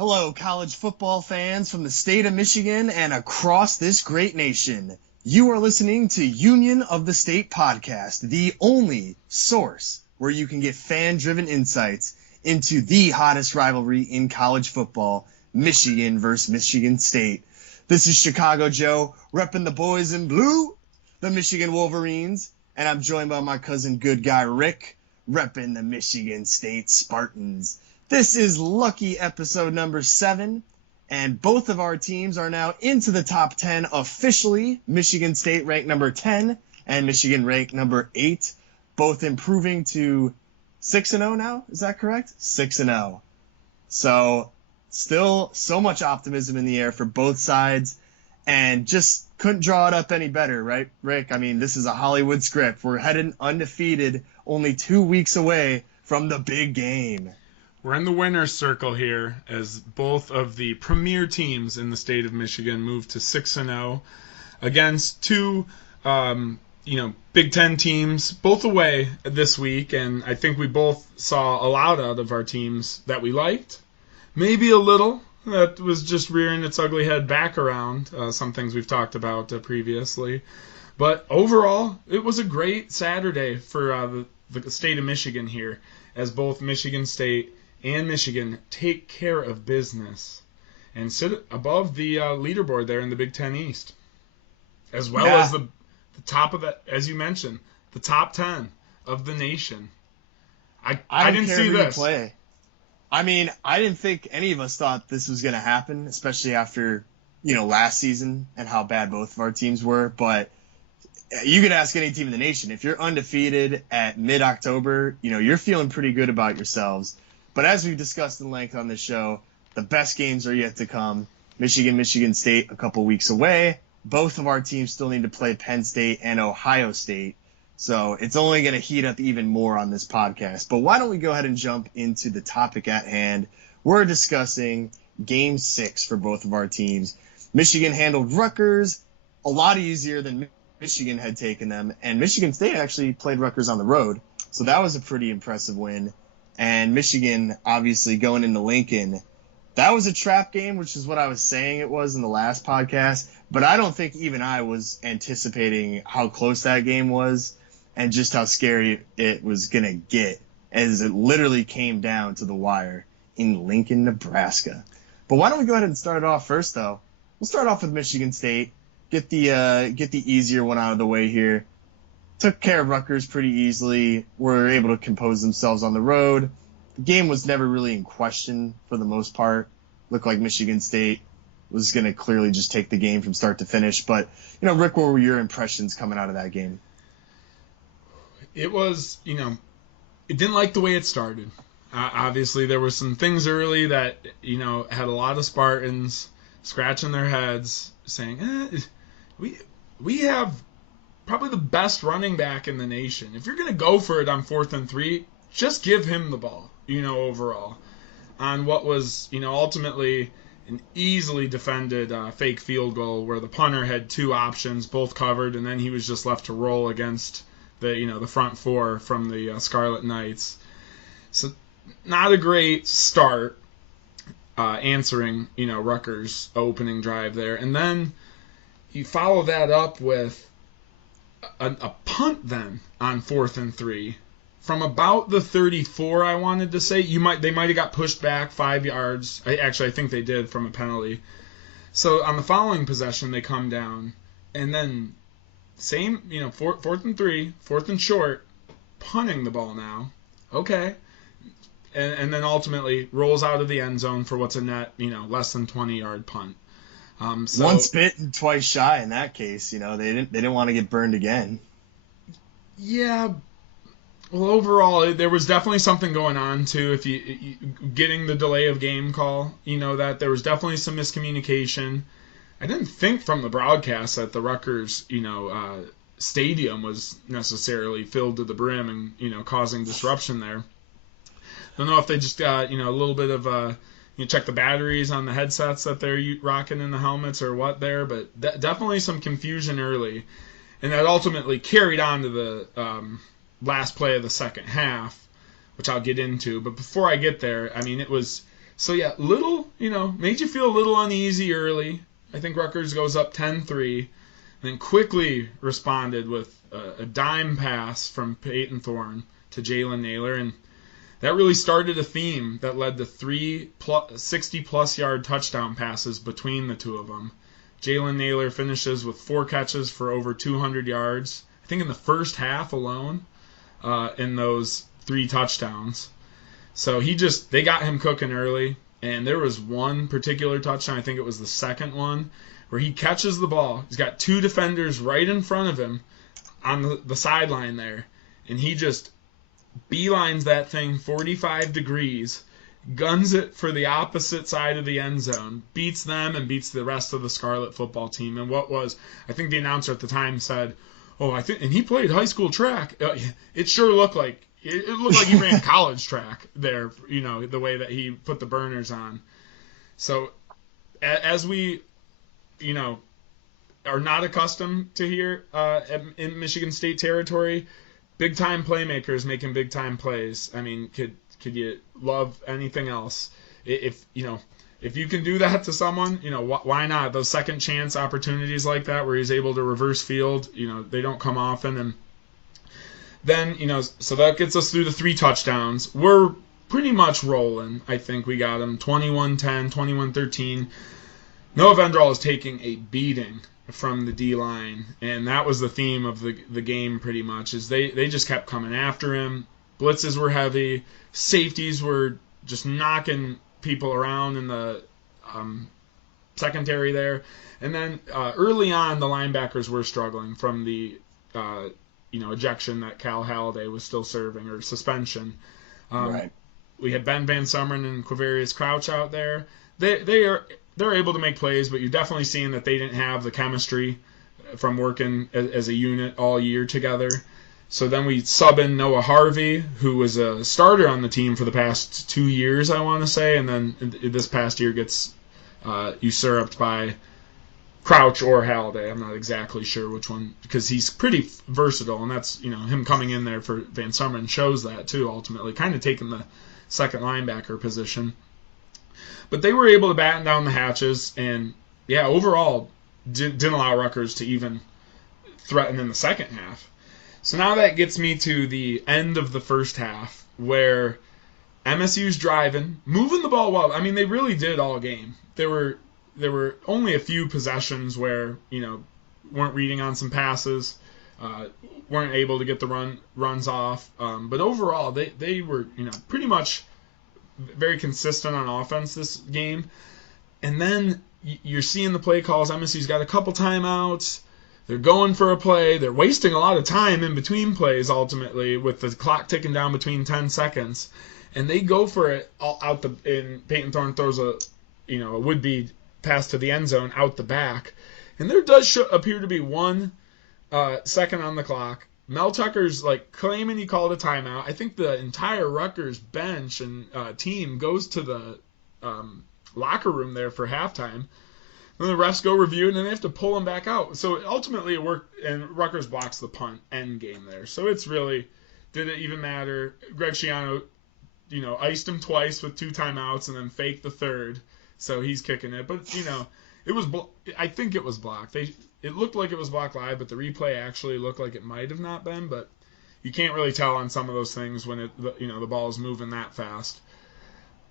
Hello, college football fans from the state of Michigan and across this great nation. You are listening to Union of the State podcast, the only source where you can get fan-driven insights into the hottest rivalry in college football, Michigan versus Michigan State. This is Chicago Joe, repping the boys in blue, the Michigan Wolverines, and I'm joined by my cousin good guy Rick, repping the Michigan State Spartans. This is lucky episode number 7, and both of our teams are now into the top 10 officially. Michigan State ranked number 10 and Michigan ranked number 8, both improving to 6-0 now. Is that correct? 6-0. So still so much optimism in the air for both sides, and just couldn't draw it up any better, right, Rick? I mean, this is a Hollywood script. We're headed undefeated, only 2 weeks away from the big game. We're in the winner's circle here as both of the premier teams in the state of Michigan move to 6-0 against two, Big Ten teams, both away this week. And I think we both saw a lot out of our teams that we liked. Maybe a little that was just rearing its ugly head back around, some things we've talked about previously. But overall, it was a great Saturday for the state of Michigan here, as both Michigan State and Michigan take care of business and sit above the leaderboard there in the Big Ten East, as well as the top of that, as you mentioned, the top 10 of the nation. I didn't see this. Play. I mean, I didn't think any of us thought this was going to happen, especially after, last season and how bad both of our teams were. But you could ask any team in the nation. If you're undefeated at mid-October, you're feeling pretty good about yourselves. But as we've discussed in length on this show, the best games are yet to come. Michigan State a couple weeks away. Both of our teams still need to play Penn State and Ohio State. So it's only going to heat up even more on this podcast. But why don't we go ahead and jump into the topic at hand? We're discussing Game 6 for both of our teams. Michigan handled Rutgers a lot easier than Michigan had taken them. And Michigan State actually played Rutgers on the road. So that was a pretty impressive win. And Michigan, obviously, going into Lincoln, that was a trap game, which is what I was saying it was in the last podcast. But I don't think even I was anticipating how close that game was and just how scary it was going to get, as it literally came down to the wire in Lincoln, Nebraska. But why don't we go ahead and start it off first, though? We'll start off with Michigan State, get the easier one out of the way here. Took care of Rutgers pretty easily, were able to compose themselves on the road. The game was never really in question for the most part. Looked like Michigan State was going to clearly just take the game from start to finish. But, Rick, what were your impressions coming out of that game? It was, it didn't like the way it started. Obviously, there were some things early that, had a lot of Spartans scratching their heads, saying, we have probably the best running back in the nation. If you're going to go for it on 4th and 3, just give him the ball, overall. On what was, ultimately an easily defended fake field goal where the punter had two options, both covered, and then he was just left to roll against the front four from the Scarlet Knights. So not a great start answering, Rutgers' opening drive there. And then you follow that up with a punt then on 4th and 3 from about the 34. I wanted to say they might have got pushed back 5 yards. I think they did from a penalty. So on the following possession they come down, and then same 4th and 3, 4th and short, punting the ball now. Okay, and then ultimately rolls out of the end zone for what's a net less than 20-yard punt. So, once bitten, twice shy in that case. They didn't want to get burned again. Yeah. Well, overall, there was definitely something going on too. If you getting the delay of game call, that there was definitely some miscommunication. I didn't think from the broadcast that the Rutgers, stadium was necessarily filled to the brim and causing disruption there. Don't know if they just got a little bit of check the batteries on the headsets that they're rocking in the helmets or what there, but definitely some confusion early. And that ultimately carried on to the last play of the second half, which I'll get into. But before I get there, it was So yeah, made you feel a little uneasy early. I think Rutgers goes up 10-3, then quickly responded with a dime pass from Peyton Thorne to Jalen Naylor, and that really started a theme that led to 60-plus yard touchdown passes between the two of them. Jalen Naylor finishes with 4 catches for over 200 yards, I think in the first half alone, in those 3 touchdowns. So they got him cooking early, and there was one particular touchdown, I think it was the second one, where he catches the ball. He's got 2 defenders right in front of him on the sideline there, and he just beelines that thing 45 degrees, guns it for the opposite side of the end zone, beats them and beats the rest of the Scarlet football team. And I think the announcer at the time said, and he played high school track. It sure looked like he ran college track there, the way that he put the burners on. So as we, are not accustomed to here in Michigan State territory, big time playmakers making big time plays. I mean, could you love anything else? If you can do that to someone, why not? Those second chance opportunities like that, where he's able to reverse field, they don't come often. And then so that gets us through the 3 touchdowns. We're pretty much rolling. I think we got him 21-10, 21-13. Noah Vendral is taking a beating from the D-line, and that was the theme of the game pretty much, is they just kept coming after him. Blitzes were heavy. Safeties were just knocking people around in the secondary there. And then early on, the linebackers were struggling from the ejection that Cal Halliday was still serving, or suspension. Right. We had Ben Van Summeren and Quavarius Crouch out there. They're able to make plays, but you're definitely seeing that they didn't have the chemistry from working as a unit all year together. So then we sub in Noah Harvey, who was a starter on the team for the past 2 years, I want to say, and then this past year gets usurped by Crouch or Halliday. I'm not exactly sure which one, because he's pretty versatile, and that's him coming in there for Van Summeren shows that too. Ultimately, kind of taking the second linebacker position. But they were able to batten down the hatches, and overall didn't allow Rutgers to even threaten in the second half. So now that gets me to the end of the first half, where MSU's driving, moving the ball well. I mean, they really did all game. There were only a few possessions where weren't reading on some passes, weren't able to get the runs off. But overall, they were pretty much very consistent on offense this game. And then you're seeing the play calls. MSU's got a couple timeouts. They're going for a play. They're wasting a lot of time in between plays, ultimately, with the clock ticking down between 10 seconds. And they go for it and Peyton Thorne throws a would-be pass to the end zone out the back. And there does appear to be 1 second on the clock. Mel Tucker's claiming he called a timeout. I think the entire Rutgers bench and team goes to the locker room there for halftime. Then the refs go review, and then they have to pull him back out. So ultimately it worked, and Rutgers blocks the punt end game there. So it's really, did it even matter? Greg Schiano, iced him twice with 2 timeouts and then faked the third. So he's kicking it. But, it was, I think it was blocked. It looked like it was blocked live, but the replay actually looked like it might have not been. But you can't really tell on some of those things when the ball is moving that fast.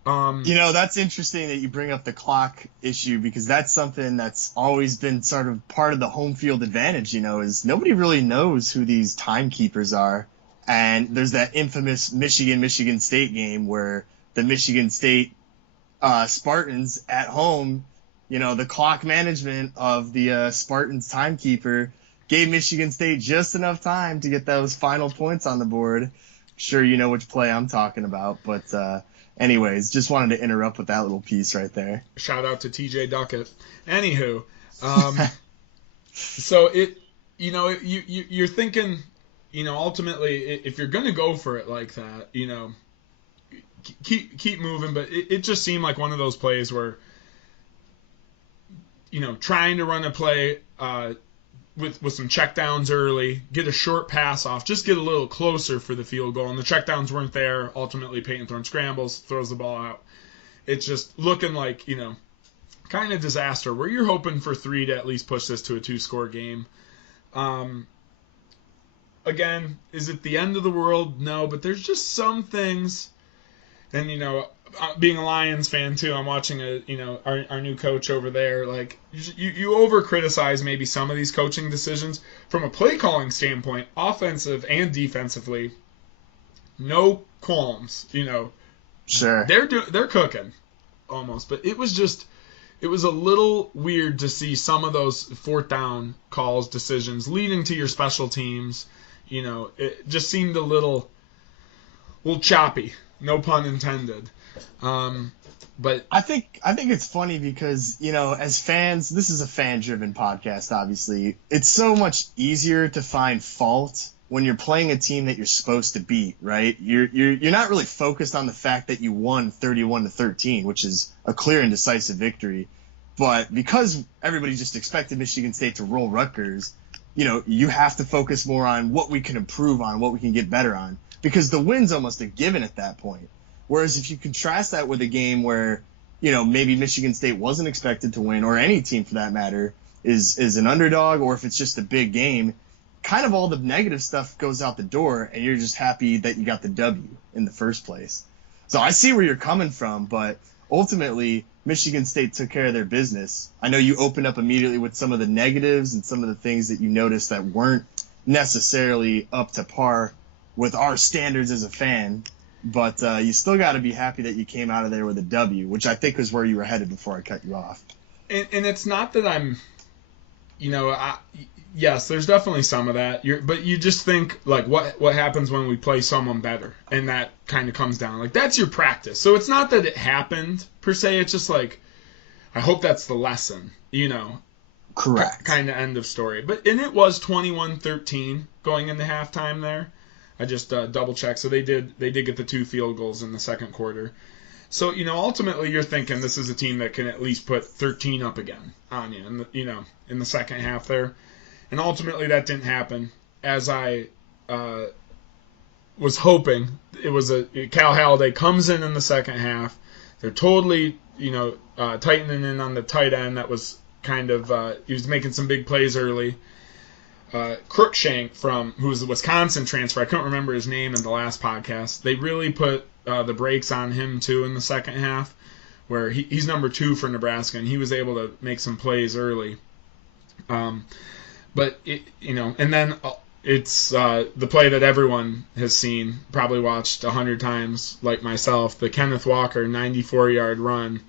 That's interesting that you bring up the clock issue, because that's something that's always been sort of part of the home field advantage, is nobody really knows who these timekeepers are. And there's that infamous Michigan State game where the Michigan State Spartans at home, the clock management of the Spartans timekeeper gave Michigan State just enough time to get those final points on the board. I'm sure you know which play I'm talking about, but anyways, just wanted to interrupt with that little piece right there. Shout out to TJ Duckett. Anywho, so you're thinking, ultimately, if you're going to go for it like that, keep moving. But it just seemed like one of those plays where, trying to run a play with some checkdowns early, get a short pass off, just get a little closer for the field goal. And the checkdowns weren't there. Ultimately, Peyton Thorne scrambles, throws the ball out. it's just looking like, kind of disaster, where you're hoping for 3 to at least push this to a 2-score game. Again, is it the end of the world? No, but there's just some things, and being a Lions fan too, I'm watching our new coach over there. Like you over criticize maybe some of these coaching decisions from a play calling standpoint, offensive and defensively. No qualms, Sure. They're cooking almost, but it was a little weird to see some of those 4th down calls, decisions leading to your special teams. It just seemed a little choppy, no pun intended. But I think it's funny because, as fans, this is a fan-driven podcast, obviously. It's so much easier to find fault when you're playing a team that you're supposed to beat, right? You're not really focused on the fact that you won 31-13, which is a clear and decisive victory. But because everybody just expected Michigan State to roll Rutgers, you have to focus more on what we can improve on, what we can get better on, because the win's almost a given at that point. Whereas if you contrast that with a game where, maybe Michigan State wasn't expected to win, or any team for that matter is an underdog, or if it's just a big game, kind of all the negative stuff goes out the door, and you're just happy that you got the W in the first place. So I see where you're coming from, but ultimately Michigan State took care of their business. I know you opened up immediately with some of the negatives and some of the things that you noticed that weren't necessarily up to par with our standards as a fan, but you still got to be happy that you came out of there with a W, which I think was where you were headed before I cut you off. And it's not that I'm, yes, there's definitely some of that. But you just think, like, what happens when we play someone better? And that kind of comes down. Like, that's your practice. So it's not that it happened, per se. It's just like, I hope that's the lesson, Correct. Kind of end of story. And it was 21-13 going into halftime there. I just double-checked. So they did get the 2 field goals in the second quarter. So, ultimately you're thinking this is a team that can at least put 13 up again on you, in the second half there. And ultimately that didn't happen, as I was hoping. It was Cal Halliday comes in the second half. They're totally, tightening in on the tight end. That was kind of, he was making some big plays early. Crookshank, who's the Wisconsin transfer, I couldn't remember his name in the last podcast. They really put the brakes on him too in the second half, where he's number 2 for Nebraska, and he was able to make some plays early. But and then it's the play that everyone has seen, probably watched 100 times, like myself, the Kenneth Walker 94-yard run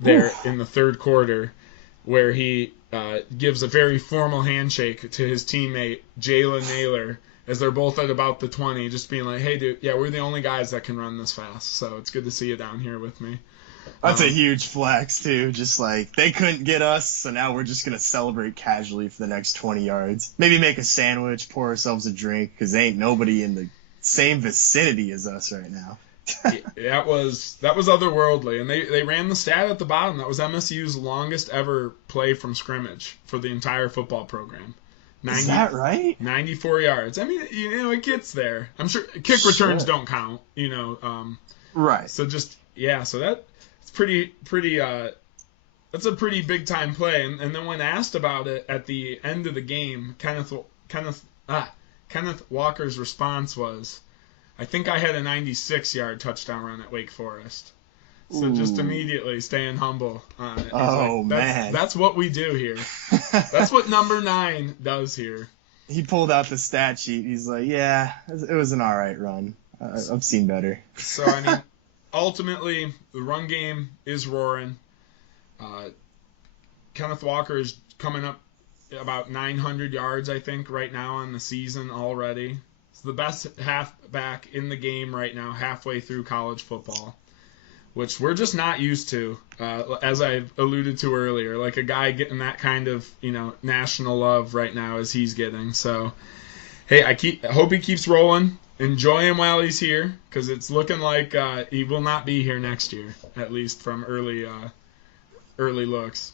there in the third quarter, where he gives a very formal handshake to his teammate Jalen Naylor as they're both at about the 20, just being like, "Hey, dude, yeah, we're the only guys that can run this fast, so it's good to see you down here with me." That's a huge flex, too. Just like, they couldn't get us, so now we're just going to celebrate casually for the next 20 yards. Maybe make a sandwich, pour ourselves a drink, because ain't nobody in the same vicinity as us right now. That was otherworldly. And they ran the stat at the bottom. That was MSU's longest ever play from scrimmage for the entire football program. Is that right? 94 yards. I mean, it gets there. I'm sure kick returns don't count, Right. So just, so that's pretty that's a pretty big time play. And then when asked about it at the end of the game, Kenneth Walker's response was, "I think I had a 96-yard touchdown run at Wake Forest." So just immediately staying humble on it. Man. That's what we do here. That's what number 9 does here. He pulled out the stat sheet. He's like, yeah, it was an all right run. I've seen better. So, I mean, ultimately, the run game is roaring. Kenneth Walker is coming up about 900 yards, I think, right now on the season already. It's the best halfback in the game right now, halfway through college football, which we're just not used to, as I alluded to earlier, like a guy getting that kind of, national love right now as he's getting. So, hey, I hope he keeps rolling. Enjoy him while he's here, because it's looking like he will not be here next year, at least from early looks.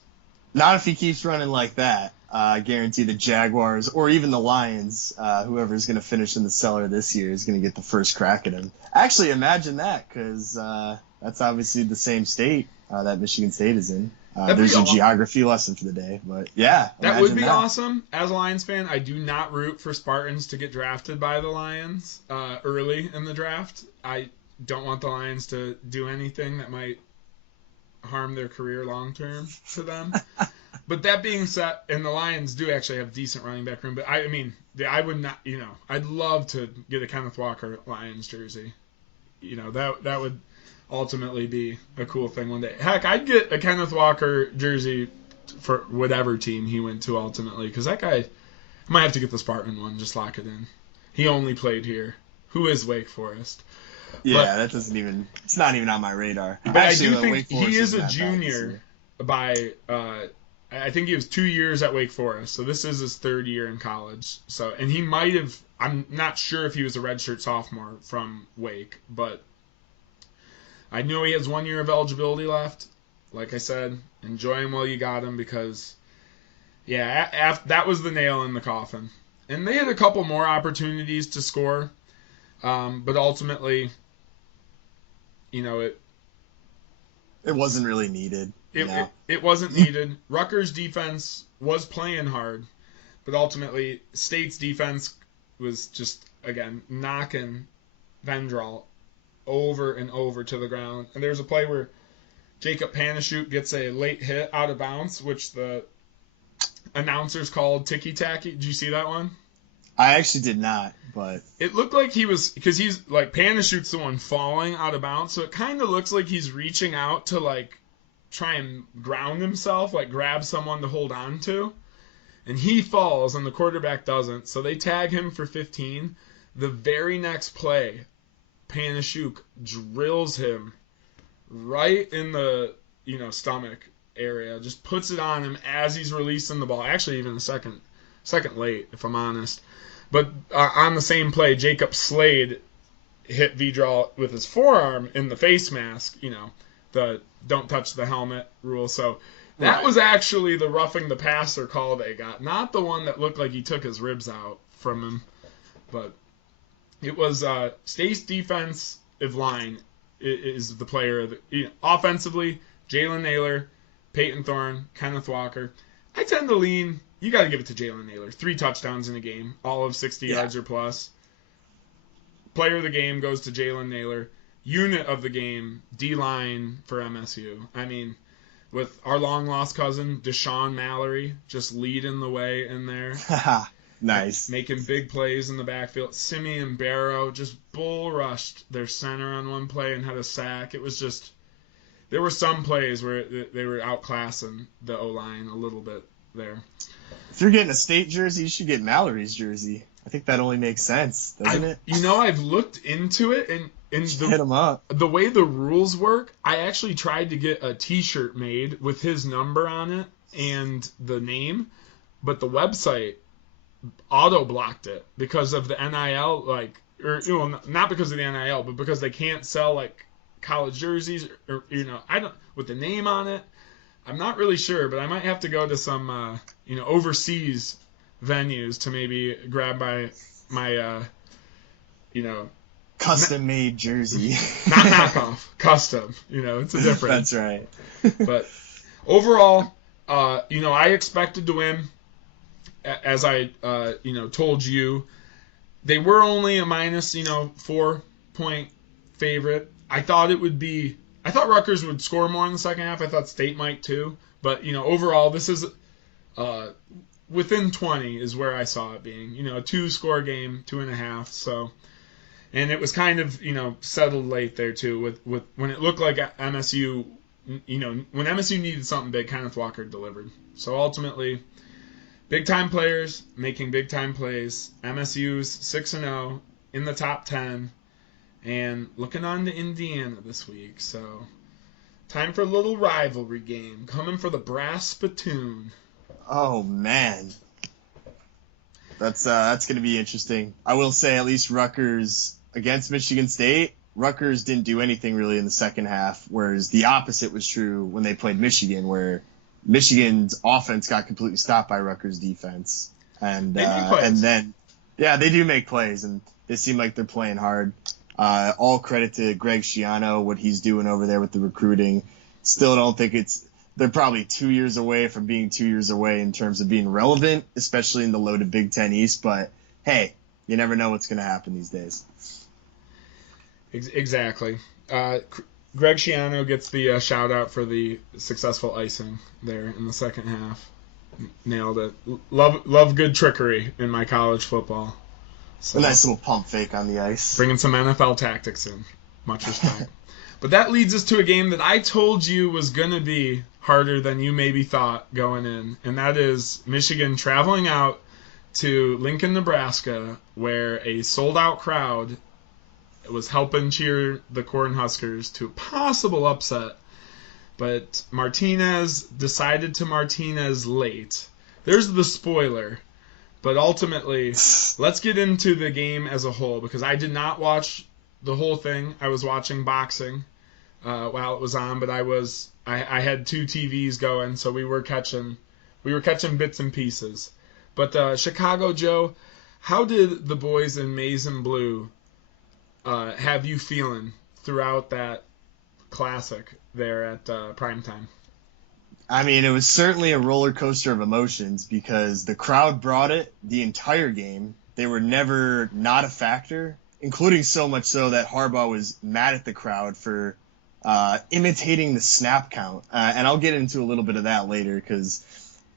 Not if he keeps running like that. I guarantee the Jaguars or even the Lions, whoever's going to finish in the cellar this year, is going to get the first crack at him. Actually, imagine that, because That's obviously the same state that Michigan State is in. That'd There's be your aw- geography lesson for the day. But yeah, That would imagine be that. awesome. As a Lions fan, I do not root for Spartans to get drafted by the Lions early in the draft. I don't want the Lions to do anything that might harm their career long term for them. But that being said, and the Lions do actually have decent running back room, but I mean, I would not, I'd love to get a Kenneth Walker Lions jersey. That would ultimately be a cool thing one day. Heck, I'd get a Kenneth Walker jersey for whatever team he went to ultimately, because that guy, I might have to get the Spartan one, just lock it in. He only played here. Who is Wake Forest? Yeah, that doesn't even. It's not even on my radar. But Actually, I do think Wake Forest he is isn't a that bad this junior year. by. I think he was 2 years at Wake Forest, so this is his third year in college. So, and he might have. I'm not sure if he was a redshirt sophomore from Wake, but I know he has 1 year of eligibility left. Like I said, enjoy him while you got him because, yeah, that was the nail in the coffin. And they had a couple more opportunities to score, but ultimately, it wasn't really needed. it wasn't needed. Rutgers' defense was playing hard, but ultimately, State's defense was just, again, knocking Vendrell over and over to the ground. And there's a play where Jacob Panashuk gets a late hit out of bounds, which the announcers called ticky-tacky. Did you see that one? I actually did not, but It looked like he was, because he's, like, Panashuk's the one falling out of bounds, so it kind of looks like he's reaching out to, like, try and ground himself, like, grab someone to hold on to. And he falls, and the quarterback doesn't, so they tag him for 15. The very next play, Panashuk drills him right in the stomach area, just puts it on him as he's releasing the ball. Actually, even a second late, if I'm honest. But on the same play, Jacob Slade hit Vidral with his forearm in the face mask. The don't touch the helmet rule. So that was actually the roughing the passer call they got, not the one that looked like he took his ribs out from him, but. It was State's defensive line is the player of the offensively. Jalen Naylor, Peyton Thorne, Kenneth Walker. I tend to lean. You got to give it to Jalen Naylor. 3 touchdowns in a game, all of 60 yards or plus. Player of the game goes to Jalen Naylor. Unit of the game, D-line for MSU. I mean, with our long lost cousin Deshaun Mallory just leading the way in there. Nice. Making big plays in the backfield. Simeon Barrow just bull rushed their center on one play and had a sack. It was just, there were some plays where they were outclassing the O-line a little bit there. If you're getting a State jersey, you should get Mallory's jersey. I think that only makes sense, doesn't it? I've looked into it, and hit him up. The way the rules work, I actually tried to get a T-shirt made with his number on it and the name, but the website auto blocked it because of the NIL, not because of the NIL, but because they can't sell like college jerseys or I don't with the name on it. I'm not really sure, but I might have to go to some overseas venues to maybe grab my custom made jersey. Not knockoff, custom. It's a difference. That's right. But overall, I expected to win. As I, told you, they were only a minus, 4-point favorite. I thought Rutgers would score more in the second half. I thought State might too. But, overall, this is within 20 is where I saw it being. A 2-score game, 2.5. So, and it was kind of, settled late there too with when it looked like MSU, when MSU needed something big, Kenneth Walker delivered. So ultimately, big-time players making big-time plays. MSU's 6-0 in the top 10 and looking on to Indiana this week. So time for a little rivalry game coming for the brass spittoon. Oh, man. That's going to be interesting. I will say at least Rutgers against Michigan State, Rutgers didn't do anything really in the second half, whereas the opposite was true when they played Michigan, where Michigan's offense got completely stopped by Rutgers' defense. And then, they do make plays, and they seem like they're playing hard. All credit to Greg Schiano, what he's doing over there with the recruiting. Still don't think they're probably 2 years away from being 2 years away in terms of being relevant, especially in the loaded Big Ten East. But hey, you never know what's going to happen these days. Exactly. Greg Schiano gets the shout out for the successful icing there in the second half. Nailed it. Love good trickery in my college football. So, a nice little pump fake on the ice. Bringing some NFL tactics in. Much respect. But that leads us to a game that I told you was going to be harder than you maybe thought going in, and that is Michigan traveling out to Lincoln, Nebraska, where a sold-out crowd was helping cheer the Cornhuskers to a possible upset. But Martinez decided to Martinez late. There's the spoiler. But ultimately, let's get into the game as a whole, because I did not watch the whole thing. I was watching boxing while it was on, but I had two TVs going, so we were catching bits and pieces. But Chicago Joe, how did the boys in maize and blue have you feeling throughout that classic there at primetime? I mean, it was certainly a roller coaster of emotions because the crowd brought it the entire game. They were never not a factor, including so much so that Harbaugh was mad at the crowd for imitating the snap count. And I'll get into a little bit of that later because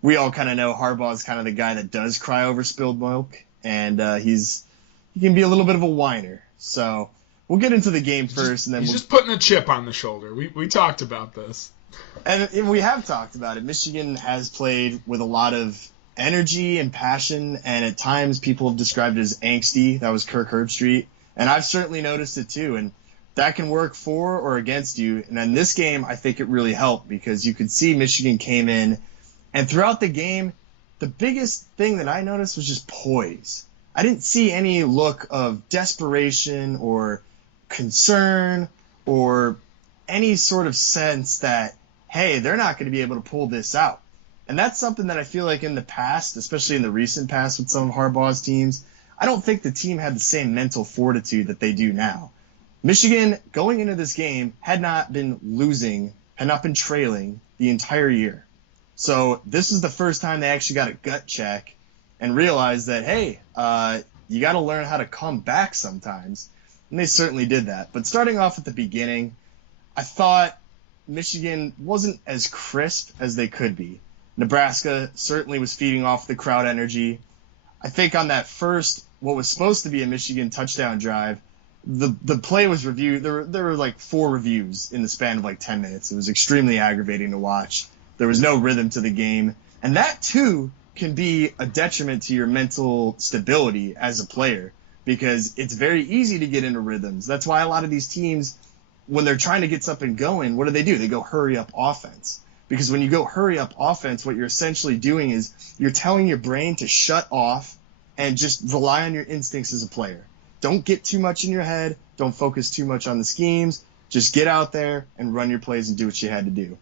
we all kind of know Harbaugh is kind of the guy that does cry over spilled milk, and he can be a little bit of a whiner. So we'll get into the game first, and then he's just putting a chip on the shoulder. We talked about this. And we have talked about it. Michigan has played with a lot of energy and passion, and at times people have described it as angsty. That was Kirk Herbstreit, and I've certainly noticed it too. And that can work for or against you. And in this game, I think it really helped because you could see Michigan came in, and throughout the game, the biggest thing that I noticed was just poise. I didn't see any look of desperation or concern or any sort of sense that, hey, they're not going to be able to pull this out. And that's something that I feel like in the past, especially in the recent past with some of Harbaugh's teams, I don't think the team had the same mental fortitude that they do now. Michigan, going into this game, had not been trailing the entire year. So this is the first time they actually got a gut check and realized that, hey, you got to learn how to come back sometimes. And they certainly did that. But starting off at the beginning, I thought Michigan wasn't as crisp as they could be. Nebraska certainly was feeding off the crowd energy. I think on that first, what was supposed to be a Michigan touchdown drive, the play was reviewed. There were like 4 reviews in the span of like 10 minutes. It was extremely aggravating to watch. There was no rhythm to the game. And that, too, can be a detriment to your mental stability as a player because it's very easy to get into rhythms. That's why a lot of these teams, when they're trying to get something going, what do? They go hurry up offense. Because when you go hurry up offense, what you're essentially doing is you're telling your brain to shut off and just rely on your instincts as a player. Don't get too much in your head. Don't focus too much on the schemes. Just get out there and run your plays and do what you had to do.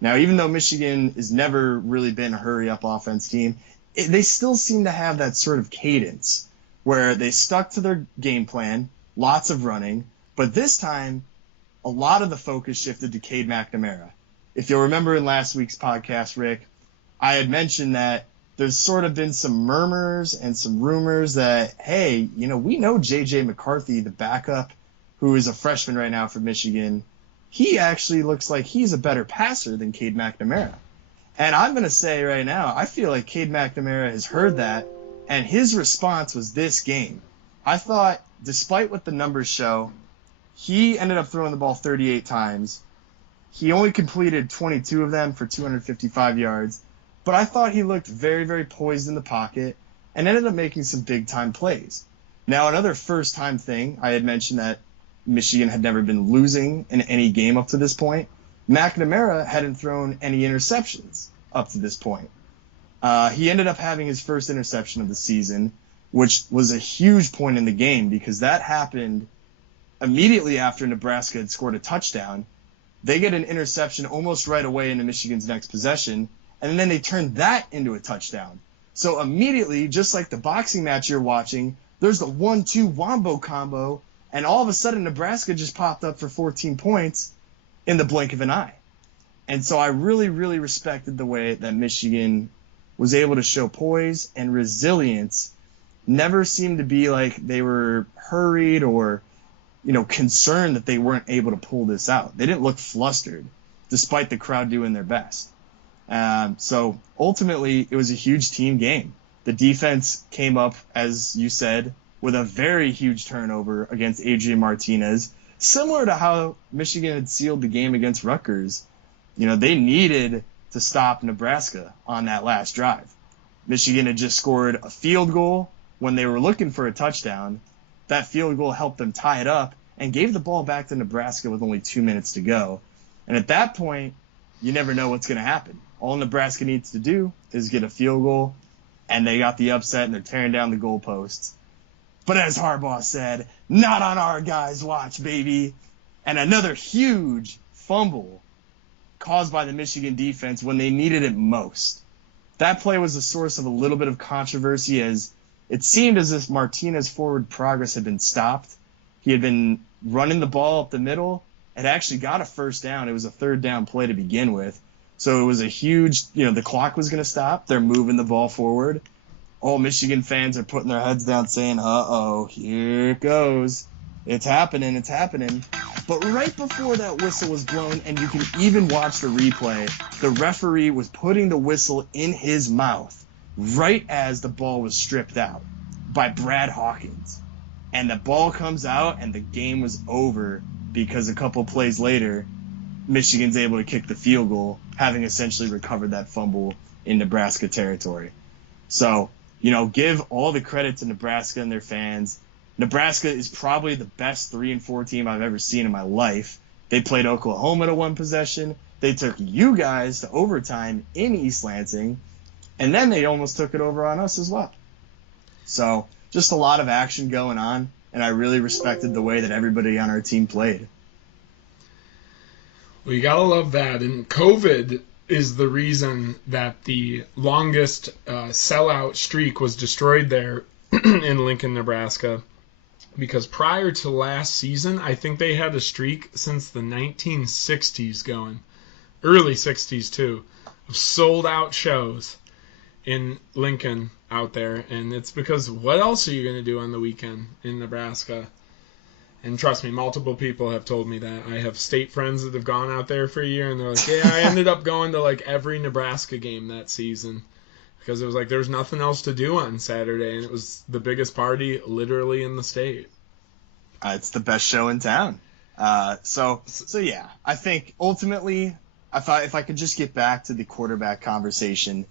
Now, even though Michigan has never really been a hurry up offense team, they still seem to have that sort of cadence where they stuck to their game plan, lots of running, but this time a lot of the focus shifted to Cade McNamara. If you'll remember in last week's podcast, Rick, I had mentioned that there's sort of been some murmurs and some rumors that, hey, we know J.J. McCarthy, the backup, who is a freshman right now for Michigan, he actually looks like he's a better passer than Cade McNamara. And I'm going to say right now, I feel like Cade McNamara has heard that, and his response was this game. I thought, despite what the numbers show, he ended up throwing the ball 38 times. He only completed 22 of them for 255 yards. But I thought he looked very, very poised in the pocket and ended up making some big-time plays. Now, another first-time thing, I had mentioned that Michigan had never been losing in any game up to this point. McNamara hadn't thrown any interceptions up to this point. He ended up having his first interception of the season, which was a huge point in the game because that happened immediately after Nebraska had scored a touchdown. They get an interception almost right away into Michigan's next possession, and then they turn that into a touchdown. So immediately, just like the boxing match you're watching, there's the 1-2 wombo combo, And all of a sudden, Nebraska just popped up for 14 points in the blink of an eye. And so I really, really respected the way that Michigan was able to show poise and resilience. Never seemed to be like they were hurried or, concerned that they weren't able to pull this out. They didn't look flustered, despite the crowd doing their best. So ultimately, it was a huge team game. The defense came up, as you said, with a very huge turnover against Adrian Martinez, similar to how Michigan had sealed the game against Rutgers. They needed to stop Nebraska on that last drive. Michigan had just scored a field goal when they were looking for a touchdown. That field goal helped them tie it up and gave the ball back to Nebraska with only 2 minutes to go. And at that point, you never know what's going to happen. All Nebraska needs to do is get a field goal, and they got the upset, and they're tearing down the goalposts. But as Harbaugh said, not on our guys' watch, baby. And another huge fumble caused by the Michigan defense when they needed it most. That play was the source of a little bit of controversy, as it seemed as if Martinez's forward progress had been stopped. He had been running the ball up the middle and actually got a first down. It was a third down play to begin with. So it was a huge, the clock was going to stop. They're moving the ball forward. All Michigan fans are putting their heads down saying, uh-oh, here it goes. It's happening, it's happening. But right before that whistle was blown, and you can even watch the replay, the referee was putting the whistle in his mouth right as the ball was stripped out by Brad Hawkins. And the ball comes out, and the game was over because a couple plays later, Michigan's able to kick the field goal, having essentially recovered that fumble in Nebraska territory. So, give all the credit to Nebraska and their fans. Nebraska is probably the best 3-4 team I've ever seen in my life. They played Oklahoma to one possession. They took you guys to overtime in East Lansing, and then they almost took it over on us as well. So just a lot of action going on, and I really respected the way that everybody on our team played. Well, you got to love that. And COVID is the reason that the longest sellout streak was destroyed there in Lincoln, Nebraska. Because prior to last season, I think they had a streak since the 1960s going, early 60s too, of sold-out shows in Lincoln out there. And it's because what else are you going to do on the weekend in Nebraska? And trust me, multiple people have told me that. I have state friends that have gone out there for a year, and they're like, yeah, I ended up going to like every Nebraska game that season. Because it was like there's nothing else to do on Saturday, and it was the biggest party literally in the state. It's the best show in town. So yeah, I think ultimately, if I could just get back to the quarterback conversation,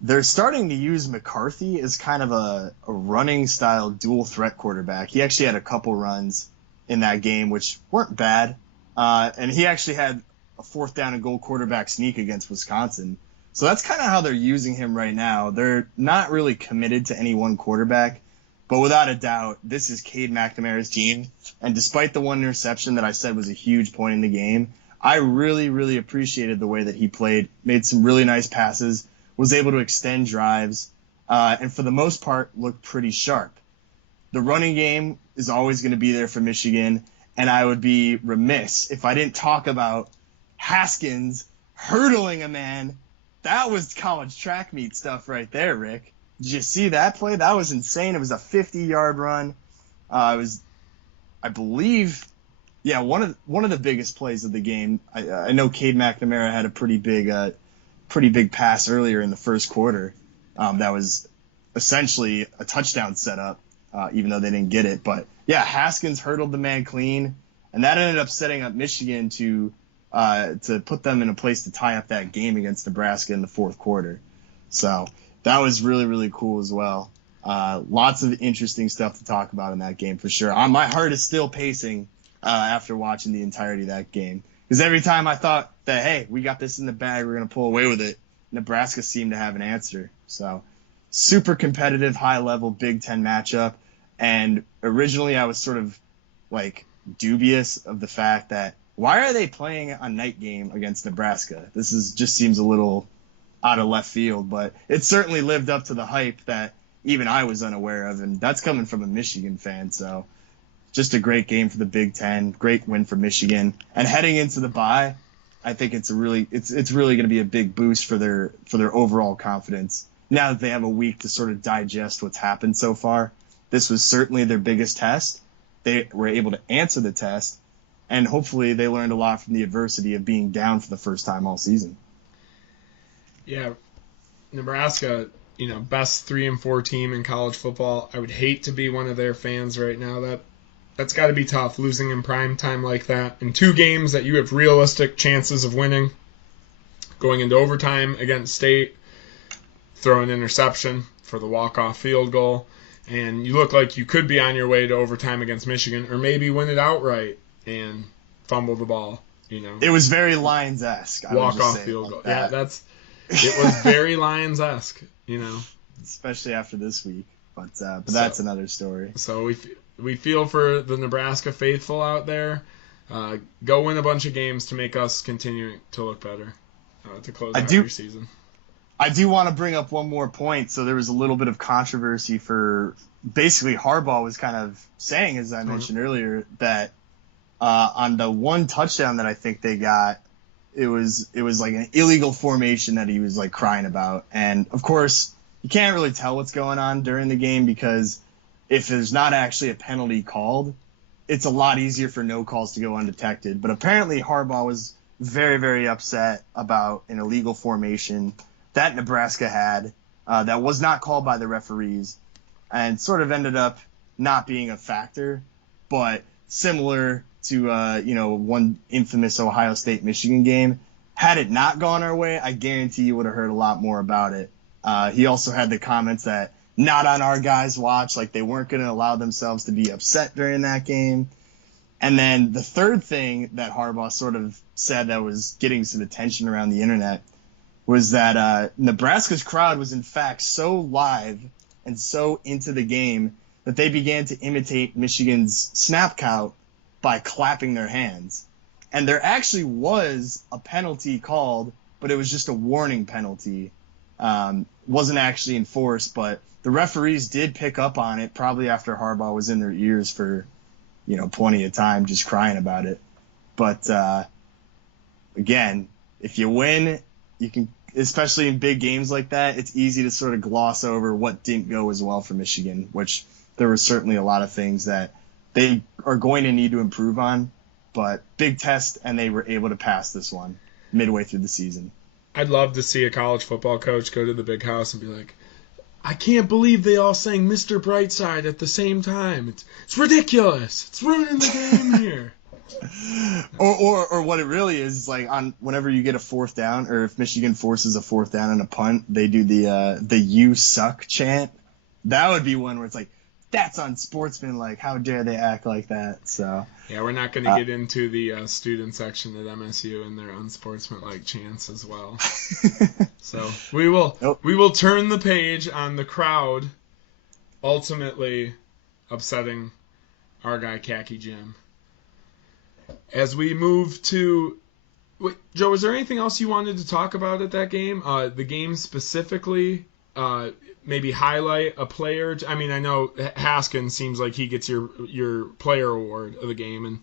they're starting to use McCarthy as kind of a running style dual threat quarterback. He actually had a couple runs in that game, which weren't bad. And he actually had a 4th down and goal quarterback sneak against Wisconsin. So that's kind of how they're using him right now. They're not really committed to any one quarterback, but without a doubt, this is Cade McNamara's team. And despite the one interception that I said was a huge point in the game, I really, really appreciated the way that he played, made some really nice passes, was able to extend drives, and for the most part, looked pretty sharp. The running game is always going to be there for Michigan, and I would be remiss if I didn't talk about Haskins hurdling a man. That was college track meet stuff right there, Rick. Did you see that play? That was insane. It was a 50-yard run. It was, I believe, one of the biggest plays of the game. I know Cade McNamara had a pretty big pass earlier in the first quarter. That was essentially a touchdown setup, even though they didn't get it. But yeah, Haskins hurdled the man clean, and that ended up setting up Michigan to put them in a place to tie up that game against Nebraska in the fourth quarter. So that was really, really cool as well. Lots of interesting stuff to talk about in that game for sure. My heart is still pacing after watching the entirety of that game. Because every time I thought that, hey, we got this in the bag, we're going to pull away with it, Nebraska seemed to have an answer. So super competitive, high-level Big Ten matchup. And originally I was sort of like dubious of the fact that why are they playing a night game against Nebraska? This just seems a little out of left field, but it certainly lived up to the hype that even I was unaware of, and that's coming from a Michigan fan. So just a great game for the Big Ten, great win for Michigan, and heading into the bye, I think it's really going to be a big boost for their overall confidence. Now that they have a week to sort of digest what's happened so far, this was certainly their biggest test. They were able to answer the test, and hopefully they learned a lot from the adversity of being down for the first time all season. Yeah, Nebraska, best 3 and 4 team in college football. I would hate to be one of their fans right now. That's got to be tough, losing in prime time like that in 2 games that you have realistic chances of winning. Going into overtime against State, throw an interception for the walk-off field goal, and you look like you could be on your way to overtime against Michigan, or maybe win it outright and fumble the ball. It was very Lions-esque. Walk-off field goal. Yeah, it was very Lions-esque. Especially after this week, but that's another story. So we feel for the Nebraska faithful out there. Go win a bunch of games to make us continue to look better to close out your season. I do want to bring up one more point. So there was a little bit of controversy for basically Harbaugh was kind of saying, as I mentioned earlier, that on the one touchdown that I think they got, it was like an illegal formation that he was like crying about. And of course, you can't really tell what's going on during the game because if there's not actually a penalty called, it's a lot easier for no calls to go undetected. But apparently Harbaugh was very, very upset about an illegal formation that Nebraska had that was not called by the referees and sort of ended up not being a factor. But similar to one infamous Ohio State-Michigan game, had it not gone our way, I guarantee you would have heard a lot more about it. He also had the comments that not on our guys' watch, like they weren't going to allow themselves to be upset during that game. And then the third thing that Harbaugh sort of said that was getting some attention around the internet was that Nebraska's crowd was in fact so live and so into the game that they began to imitate Michigan's snap count by clapping their hands. And there actually was a penalty called, but it was just a warning penalty. Wasn't actually enforced, but the referees did pick up on it probably after Harbaugh was in their ears for, plenty of time just crying about it. But again, if you win, you can, especially in big games like that, it's easy to sort of gloss over what didn't go as well for Michigan, which there were certainly a lot of things that they are going to need to improve on. But big test, and they were able to pass this one midway through the season. I'd love to see a college football coach go to the big house and be like, I can't believe they all sang Mr. Brightside at the same time. It's ridiculous. It's ruining the game here. Or what it really is like on whenever you get a fourth down, or if Michigan forces a fourth down and a punt, they do the "you suck" chant. That would be one where it's like, that's unsportsmanlike. How dare they act like that? So yeah, we're not going to get into the student section at MSU and their unsportsmanlike chants as well. So we will turn the page on the crowd ultimately upsetting our guy Khaki Jim. As we move to... Wait, Joe, is there anything else you wanted to talk about at that game? The game specifically, maybe highlight a player. I mean, I know Haskins seems like he gets your player award of the game, and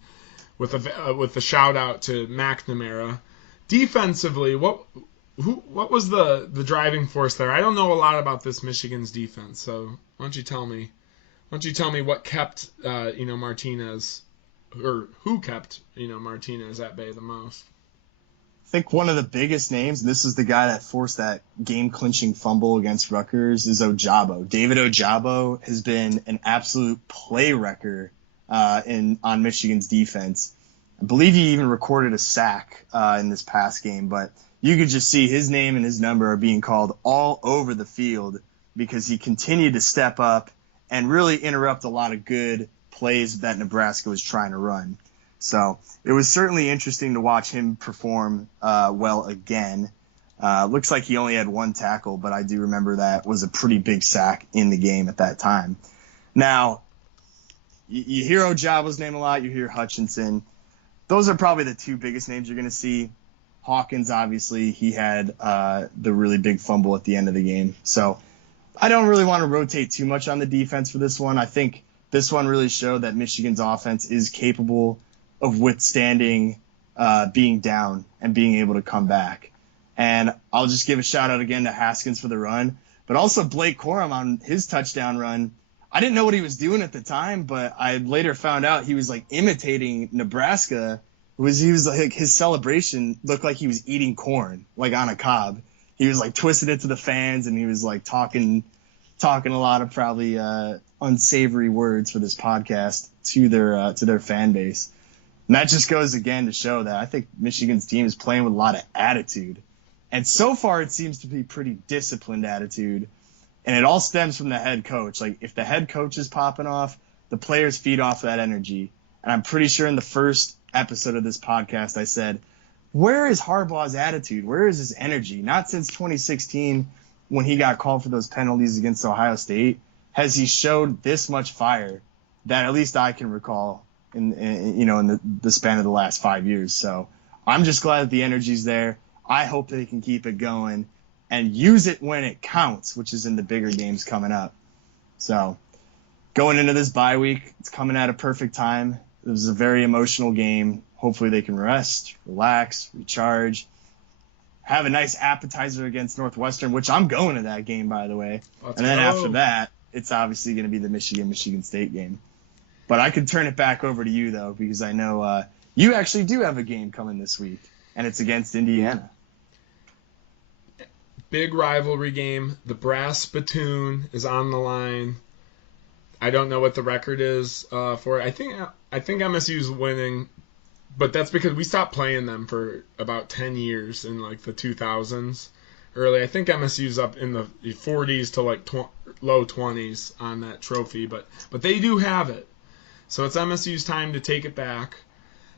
with the shout out to McNamara. Defensively, what was the driving force there? I don't know a lot about this Michigan's defense, so why don't you tell me what kept Martinez, or who kept Martinez at bay the most? I think one of the biggest names, and this is the guy that forced that game-clinching fumble against Rutgers, is Ojabo. David Ojabo has been an absolute play wrecker on Michigan's defense. I believe he even recorded a sack in this past game, but you could just see his name and his number are being called all over the field because he continued to step up and really interrupt a lot of good plays that Nebraska was trying to run. So it was certainly interesting to watch him perform well again. Looks like he only had one tackle, but I do remember that was a pretty big sack in the game at that time. Now, you hear Ojabo's name a lot. You hear Hutchinson. Those are probably the two biggest names you're going to see. Hawkins, obviously, he had the really big fumble at the end of the game. So I don't really want to rotate too much on the defense for this one. I think this one really showed that Michigan's offense is capable of withstanding being down and being able to come back. And I'll just give a shout out again to Haskins for the run, but also Blake Corum on his touchdown run. I didn't know what he was doing at the time, but I later found out he was like imitating Nebraska. He was like, his celebration looked like he was eating corn, like on a cob. He was like twisting it to the fans, and he was like talking a lot of probably unsavory words for this podcast to their fan base. And that just goes again to show that I think Michigan's team is playing with a lot of attitude. And so far it seems to be pretty disciplined attitude. And it all stems from the head coach. Like, if the head coach is popping off, the players feed off that energy. And I'm pretty sure in the first episode of this podcast I said, where is Harbaugh's attitude? Where is his energy? Not since 2016 when he got called for those penalties against Ohio State has he showed this much fire that at least I can recall in the span of the last 5 years. So I'm just glad that the energy's there. I hope they can keep it going and use it when it counts, which is in the bigger games coming up. So going into this bye week, it's coming at a perfect time. It was a very emotional game. Hopefully they can rest, relax, recharge, have a nice appetizer against Northwestern, which I'm going to that game, by the way. And then after that, it's obviously going to be the Michigan State game. But I could turn it back over to you, though, because I know you actually do have a game coming this week, and it's against Indiana. Big rivalry game. The brass spittoon is on the line. I don't know what the record is for it. I think MSU's winning, but that's because we stopped playing them for about 10 years in like the 2000s. Early, I think MSU's up in the 40s to like low 20s on that trophy, but they do have it. So it's MSU's time to take it back.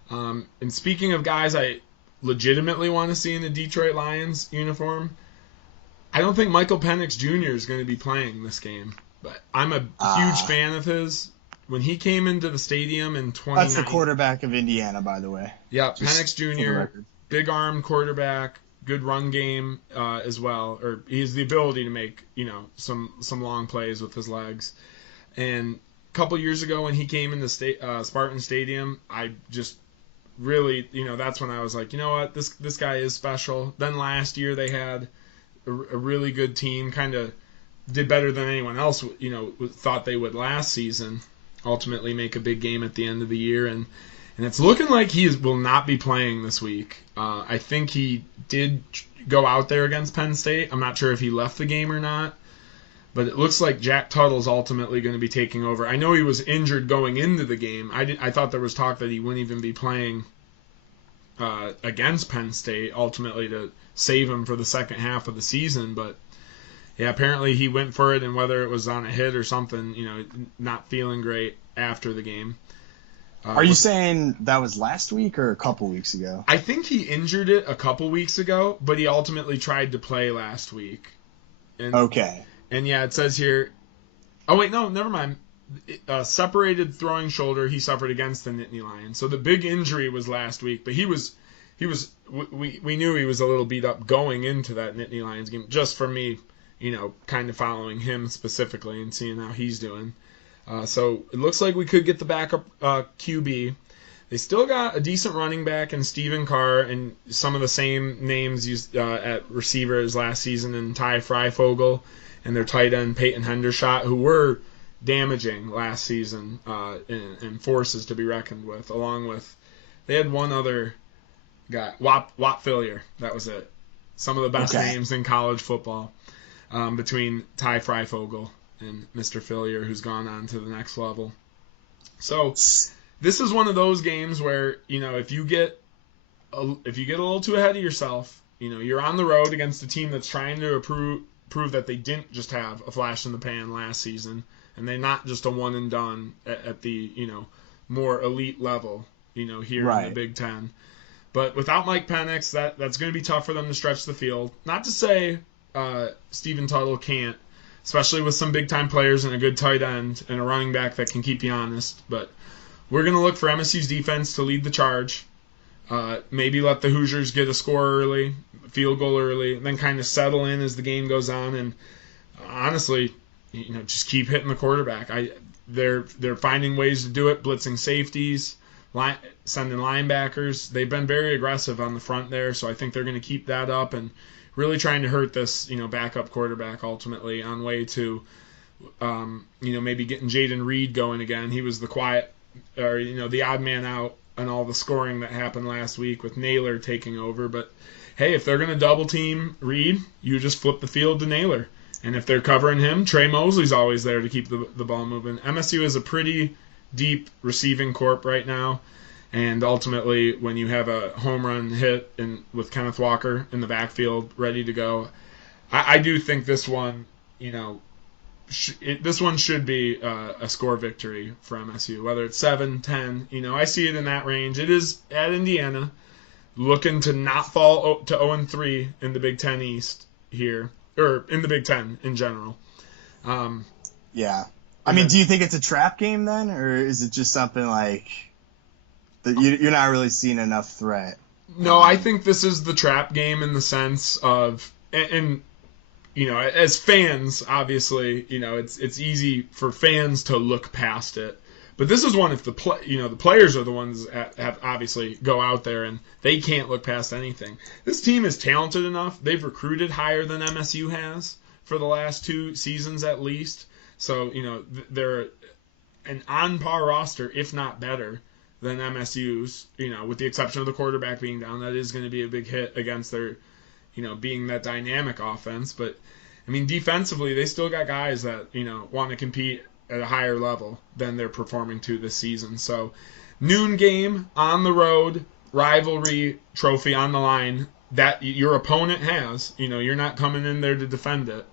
And speaking of guys I legitimately want to see in the Detroit Lions uniform, I don't think Michael Penix Jr. is going to be playing this game. But I'm a huge fan of his. When he came into the stadium in 2019... That's the quarterback of Indiana, by the way. Yeah, Penix Jr., big arm quarterback, good run game as well. Or he has the ability to make, some long plays with his legs. And a couple years ago when he came into Spartan Stadium, I just really, that's when I was like, you know what, this guy is special. Then last year they had a really good team, kind of did better than anyone else, thought they would last season. Ultimately make a big game at the end of the year, and it's looking like he will not be playing this week. I think he did go out there against Penn State. I'm not sure if he left the game or not, but it looks like Jack Tuttle's ultimately going to be taking over. I know he was injured going into the game. I thought there was talk that he wouldn't even be playing against Penn State, ultimately to save him for the second half of the season, but yeah, apparently he went for it, and whether it was on a hit or something, not feeling great after the game. Are you saying that was last week or a couple weeks ago? I think he injured it a couple weeks ago, but he ultimately tried to play last week. Okay. And yeah, it says here... Oh, wait, no, never mind. Separated throwing shoulder he suffered against the Nittany Lions. So the big injury was last week, but we knew he was a little beat up going into that Nittany Lions game, just for me, kind of following him specifically and seeing how he's doing. So it looks like we could get the backup QB. They still got a decent running back in Stephen Carr and some of the same names used at receiver as last season in Ty Freifogel and their tight end Peyton Hendershot, who were damaging last season and forces to be reckoned with, along with they had one other guy, Wap Fillier. That was it. Some of the best names in college football. Between Ty Freifogel and Mr. Fillier, who's gone on to the next level. So this is one of those games where, if you get a little too ahead of yourself, you're on the road against a team that's trying to prove that they didn't just have a flash in the pan last season, and they're not just a one and done at the, more elite level, here in the Big Ten. But without Mike Penix, that's going to be tough for them to stretch the field. Not to say Stephen Tuttle can't, especially with some big-time players and a good tight end and a running back that can keep you honest. But we're going to look for MSU's defense to lead the charge, maybe let the Hoosiers get a score early, field goal early, and then kind of settle in as the game goes on. And honestly, just keep hitting the quarterback. they're finding ways to do it, blitzing safeties, sending linebackers. They've been very aggressive on the front there, so I think they're going to keep that up and really trying to hurt this, backup quarterback ultimately on way to, maybe getting Jaden Reed going again. He was the quiet, or, the odd man out on all the scoring that happened last week with Naylor taking over. But, hey, if they're going to double team Reed, you just flip the field to Naylor. And if they're covering him, Trey Mosley's always there to keep the ball moving. MSU is a pretty deep receiving corp right now. And ultimately, when you have a home run hit with Kenneth Walker in the backfield ready to go, I do think this one, this one should be a score victory for MSU, whether it's 7-10. I see it in that range. It is at Indiana, looking to not fall to 0-3 in the Big Ten East here, or in the Big Ten in general. Yeah. I mean, do you think it's a trap game then, or is it just something like that you're not really seeing enough threat? No, I think this is the trap game in the sense of, and as fans, obviously, it's easy for fans to look past it. But this is one if the players are the ones that have obviously go out there and they can't look past anything. This team is talented enough. They've recruited higher than MSU has for the last 2 seasons at least. So, they're an on-par roster, if not better, than MSU's, with the exception of the quarterback being down. That is going to be a big hit against their, being that dynamic offense. But, I mean, defensively, they still got guys that, want to compete at a higher level than they're performing to this season. So, noon game, on the road, rivalry trophy on the line that your opponent has. You're not coming in there to defend it.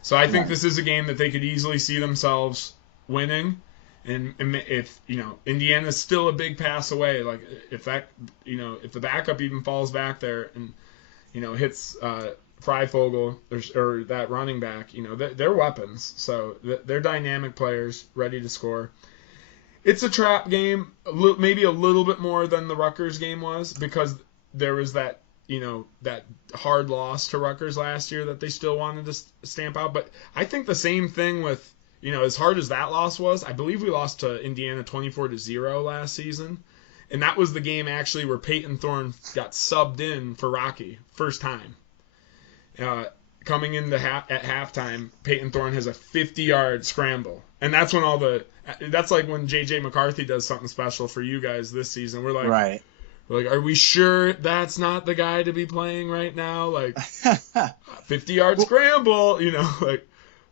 So I think this is a game that they could easily see themselves winning. And if, Indiana's still a big pass away, like if that, if the backup even falls back there and, hits Freifogel or that running back, they're weapons. So they're dynamic players ready to score. It's a trap game, maybe a little bit more than the Rutgers game was because there was that, that hard loss to Rutgers last year that they still wanted to stamp out. But I think the same thing with, as hard as that loss was, I believe we lost to Indiana 24-0 last season. And that was the game actually where Peyton Thorne got subbed in for Rocky, first time. Coming into at halftime, Peyton Thorne has a 50-yard scramble. And that's when that's like when J.J. McCarthy does something special for you guys this season. We're like, right. We're like, are we sure that's not the guy to be playing right now? Like, 50-yard scramble,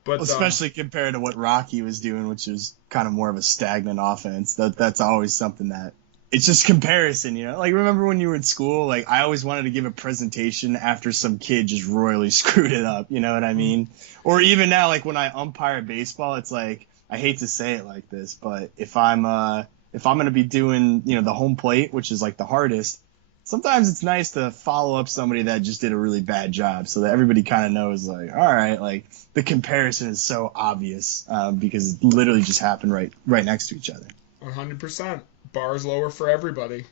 But especially compared to what Rocky was doing, which is kind of more of a stagnant offense. That's always something that it's just comparison, Like, remember when you were in school? Like, I always wanted to give a presentation after some kid just royally screwed it up. You know what I mean? Or even now, like when I umpire baseball, it's like I hate to say it like this, but if I'm going to be doing, the home plate, which is like the hardest, sometimes it's nice to follow up somebody that just did a really bad job so that everybody kind of knows, like, all right, like the comparison is so obvious because it literally just happened right next to each other. 100%. Bars lower for everybody.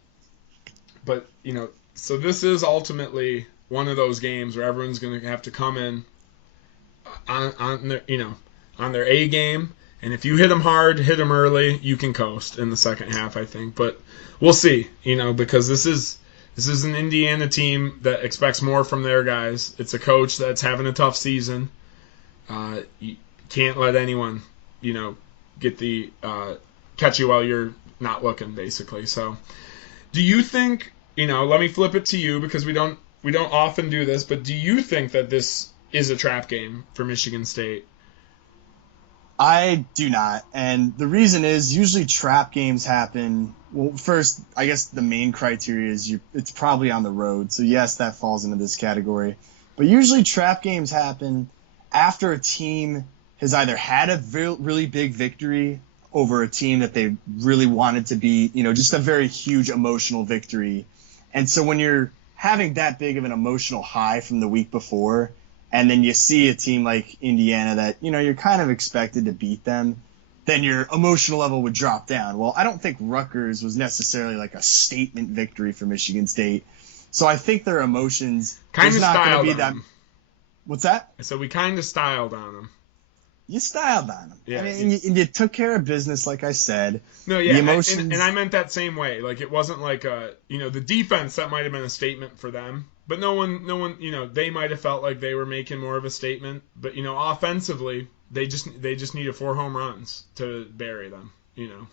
But, so this is ultimately one of those games where everyone's going to have to come in on their A game. And if you hit them hard, hit them early, you can coast in the second half, I think. But we'll see, because this is an Indiana team that expects more from their guys. It's a coach that's having a tough season. You can't let anyone, get the catch you while you're not looking, basically. So, do you think, let me flip it to you because we don't often do this, but do you think that this is a trap game for Michigan State? I do not. And the reason is usually trap games happen. Well, first, I guess the main criteria is it's probably on the road. So, yes, that falls into this category. But usually trap games happen after a team has either had a really big victory over a team that they really wanted to be, just a very huge emotional victory. And so when you're having that big of an emotional high from the week before, and then you see a team like Indiana that, you're kind of expected to beat them, then your emotional level would drop down. Well, I don't think Rutgers was necessarily like a statement victory for Michigan State. So I think their emotions kind of not going to styled be on that. them. What's that? So we kind of styled on them. you styled on them. Yeah, I mean, and you took care of business, like I said. No, yeah, the emotions... and I meant that same way. Like, it wasn't like the defense, that might have been a statement for them, but no one, they might have felt like they were making more of a statement. But offensively, they just needed 4 home runs to bury them.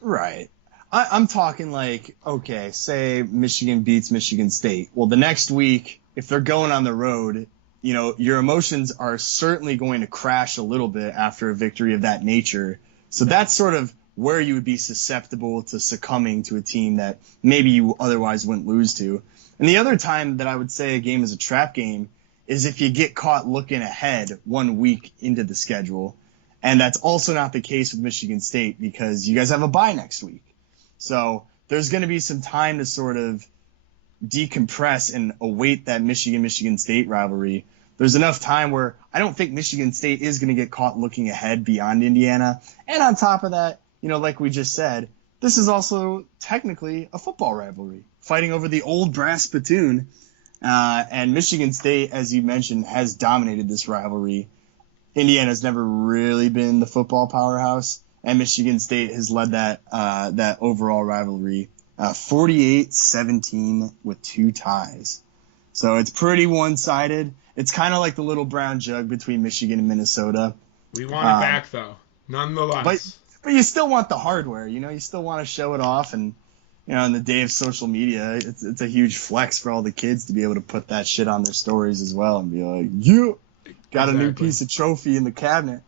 Right. I'm talking like, okay, say Michigan beats Michigan State. Well, the next week, if they're going on the road, your emotions are certainly going to crash a little bit after a victory of that nature. So that's sort of where you would be susceptible to succumbing to a team that maybe you otherwise wouldn't lose to. And the other time that I would say a game is a trap game is if you get caught looking ahead 1 week into the schedule. And that's also not the case with Michigan State because you guys have a bye next week. So there's going to be some time to sort of decompress and await that Michigan State rivalry. There's enough time where I don't think Michigan State is going to get caught looking ahead beyond Indiana. And on top of that, like we just said, this is also technically a football rivalry, fighting over the old brass platoon. And Michigan State, as you mentioned, has dominated this rivalry. Indiana's never really been the football powerhouse, and Michigan State has led that overall rivalry 48-17 with 2 ties. So it's pretty one-sided. It's kind of like the little brown jug between Michigan and Minnesota. We want it back, though, nonetheless. But you still want the hardware, you still want to show it off. And, in the day of social media, it's a huge flex for all the kids to be able to put that shit on their stories as well and be like, you got a new piece of trophy in the cabinet.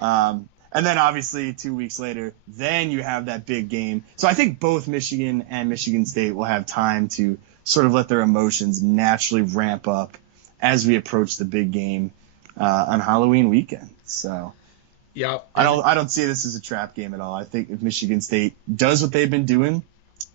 And then obviously 2 weeks later, then you have that big game. So I think both Michigan and Michigan State will have time to sort of let their emotions naturally ramp up as we approach the big game on Halloween weekend. So yep. I don't see this as a trap game at all. I think if Michigan State does what they've been doing,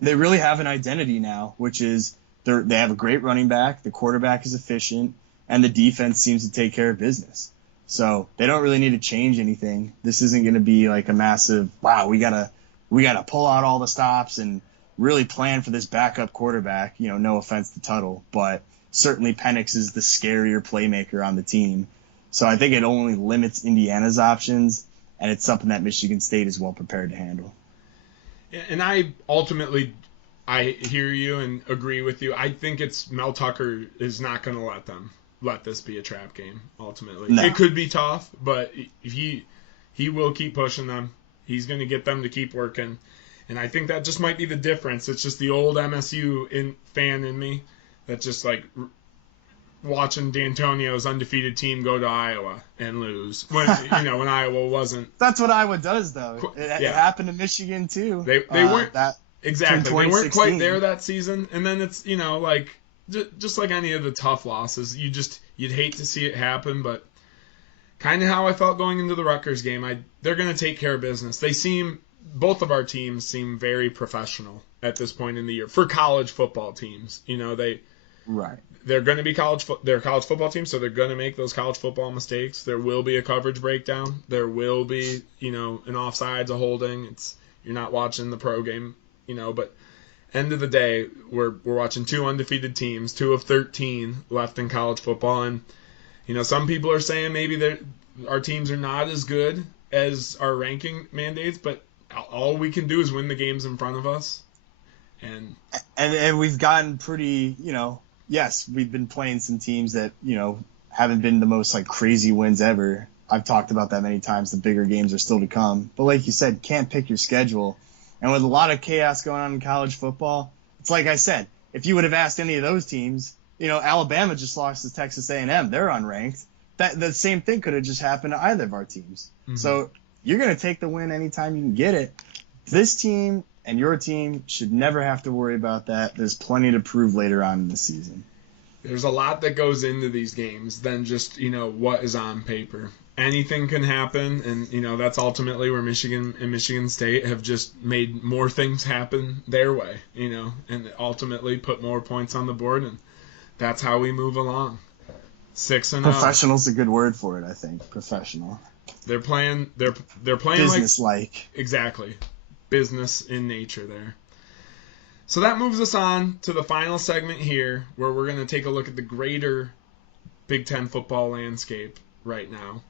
they really have an identity now, which is they have a great running back, the quarterback is efficient, and the defense seems to take care of business. So they don't really need to change anything. This isn't going to be like a massive, wow, we gotta pull out all the stops and really plan for this backup quarterback. No offense to Tuttle, but certainly Penix is the scarier playmaker on the team. So I think it only limits Indiana's options, and it's something that Michigan State is well prepared to handle. And I hear you and agree with you. I think it's Mel Tucker is not going to let this be a trap game, ultimately. No. It could be tough, but he will keep pushing them. He's going to get them to keep working. And I think that just might be the difference. It's just the old MSU fan in me that's just like watching D'Antonio's undefeated team go to Iowa and lose when when Iowa wasn't. That's what Iowa does, though. It happened to Michigan too. They weren't exactly. They weren't quite there that season, and then it's like just like any of the tough losses, you'd hate to see it happen, but kind of how I felt going into the Rutgers game. They're going to take care of business. Both of our teams seem very professional at this point in the year for college football teams. They're going to be they're a college football team, so they're going to make those college football mistakes. There will be a coverage breakdown. There will be, an offsides, a holding. You're not watching the pro game, but end of the day, we're watching 2 undefeated teams, 2 of 13 left in college football, and some people are saying maybe our teams are not as good as our ranking mandates, but all we can do is win the games in front of us, and we've gotten pretty, yes, we've been playing some teams that haven't been the most like crazy wins ever. I've talked about that many times. The bigger games are still to come, but like you said, can't pick your schedule. And with a lot of chaos going on in college football, it's like I said, if you would have asked any of those teams, Alabama just lost to Texas A&M. They're unranked. The same thing could have just happened to either of our teams. Mm-hmm. So you're going to take the win anytime you can get it. This team and your team should never have to worry about that. There's plenty to prove later on in the season. There's a lot that goes into these games than just, what is on paper. Anything can happen, and that's ultimately where Michigan and Michigan State have just made more things happen their way, and ultimately put more points on the board, and that's how we move along. 6-0. Professional's a good word for it, I think. Professional. They're playing business-like. Exactly. Business in nature there. So that moves us on to the final segment here, where we're going to take a look at the greater Big Ten football landscape right now.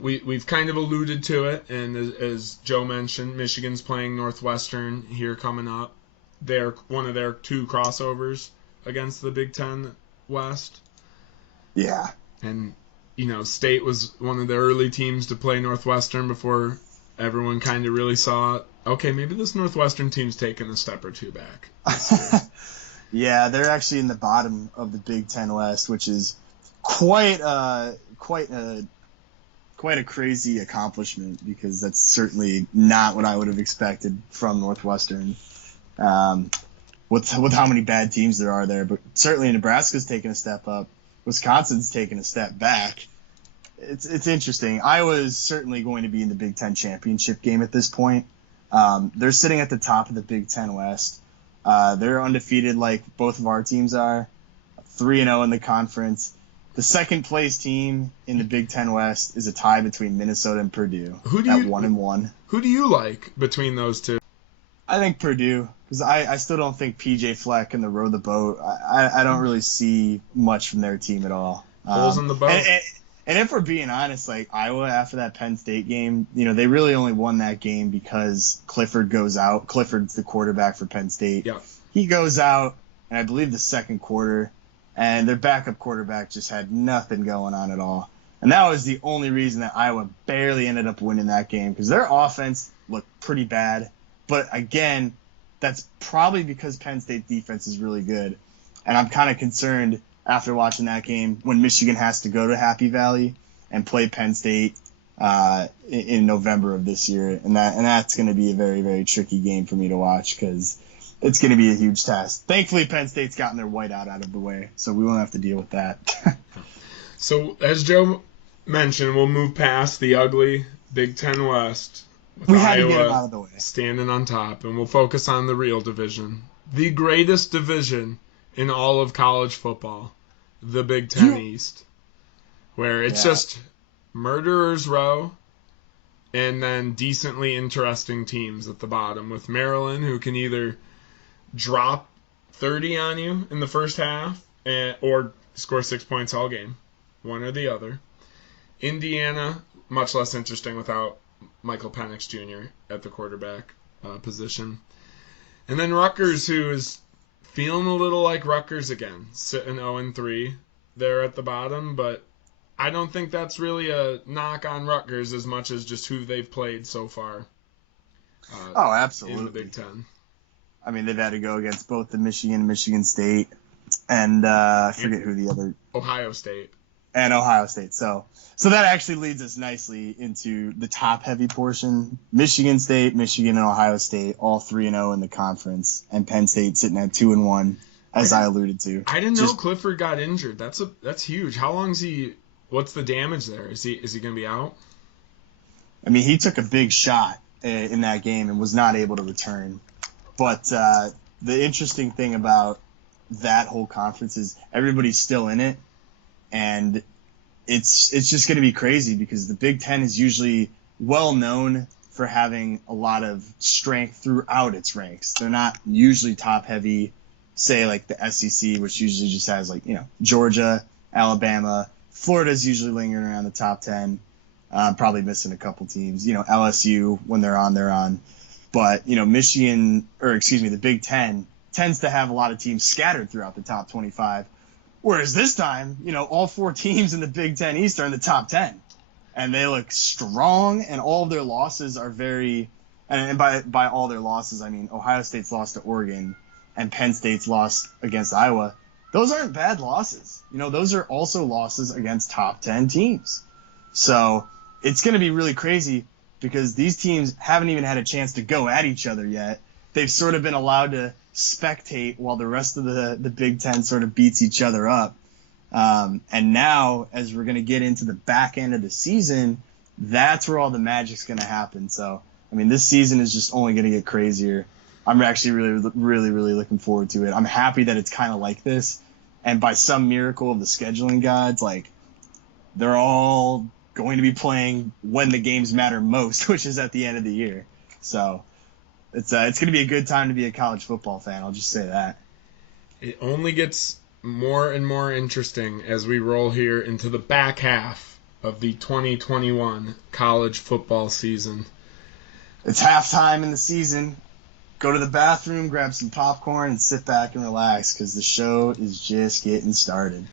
We've kind of alluded to it, and as Joe mentioned, Michigan's playing Northwestern here coming up. They're one of their 2 crossovers against the Big Ten West. Yeah. And, State was one of the early teams to play Northwestern before everyone kind of really saw, okay, maybe this Northwestern team's taking a step or 2 back. Yeah, they're actually in the bottom of the Big Ten West, which is quite a crazy accomplishment, because that's certainly not what I would have expected from Northwestern. With how many bad teams there are there, but certainly Nebraska's taken a step up. Wisconsin's taken a step back. It's interesting. Iowa's certainly going to be in the Big Ten championship game at this point. They're sitting at the top of the Big Ten West. They're undefeated like both of our teams are, 3-0 in the conference. The second place team in the Big Ten West is a tie between Minnesota and Purdue at 1-1. Who do you like between those two? I think Purdue, because I still don't think PJ Fleck can row the boat. I don't really see much from their team at all. Holes in the boat. And if we're being honest, like Iowa after that Penn State game, they really only won that game because Clifford goes out. Clifford's the quarterback for Penn State. Yeah. He goes out, and I believe the second quarter, and their backup quarterback just had nothing going on at all. And that was the only reason that Iowa barely ended up winning that game, because their offense looked pretty bad. But again, that's probably because Penn State defense is really good. And I'm kind of concerned after watching that game when Michigan has to go to Happy Valley and play Penn State in November of this year. And that's going to be a very, very tricky game for me to watch, because it's going to be a huge test. Thankfully, Penn State's gotten their whiteout out of the way, so we won't have to deal with that. So, as Joe mentioned, we'll move past the ugly Big Ten West. We had to get it out of the way. Standing on top, and we'll focus on the real division. The greatest division in all of college football, the Big Ten East, where it's just murderer's row and then decently interesting teams at the bottom, with Maryland, who can either drop 30 on you in the first half or score 6 points all game, one or the other. Indiana, much less interesting without Michael Penix Jr. at the quarterback position. And then Rutgers, who is feeling a little like Rutgers again, sitting 0-3 there at the bottom, but I don't think that's really a knock on Rutgers as much as just who they've played so far. Absolutely. In the Big Ten. I mean, they've had to go against both the Michigan State, and I forget who the other... Ohio State. And Ohio State. So that actually leads us nicely into the top-heavy portion. Michigan State, Michigan, and Ohio State, all 3-0 in the conference, and Penn State sitting at 2-1, as I alluded to. I didn't know Clifford got injured. That's huge. How long is he? What's the damage there? Is he going to be out? I mean, he took a big shot in that game and was not able to return. But the interesting thing about that whole conference is everybody's still in it, and it's just going to be crazy, because the Big Ten is usually well known for having a lot of strength throughout its ranks. They're not usually top heavy, say like the SEC, which usually just has Georgia, Alabama. Florida's usually lingering around the top 10, probably missing a couple teams. LSU, when they're on. But, the Big Ten tends to have a lot of teams scattered throughout the top 25. Whereas this time, all 4 teams in the Big Ten East are in the top 10. And they look strong, and all of their losses are very – and by all their losses, I mean Ohio State's lost to Oregon and Penn State's lost against Iowa. Those aren't bad losses. Those are also losses against top 10 teams. So it's going to be really crazy, because these teams haven't even had a chance to go at each other yet. They've sort of been allowed to spectate while the rest of the Big Ten sort of beats each other up. And now, as we're going to get into the back end of the season, that's where all the magic's going to happen. So, I mean, this season is just only going to get crazier. I'm actually really, really, really looking forward to it. I'm happy that it's kind of like this. And by some miracle of the scheduling gods, they're all going to be playing when the games matter most, which is at the end of the year. So it's going to be a good time to be a college football fan. I'll just say that. It only gets more and more interesting as we roll here into the back half of the 2021 college football season. It's halftime in the season. Go to the bathroom, grab some popcorn, and sit back and relax because the show is just getting started.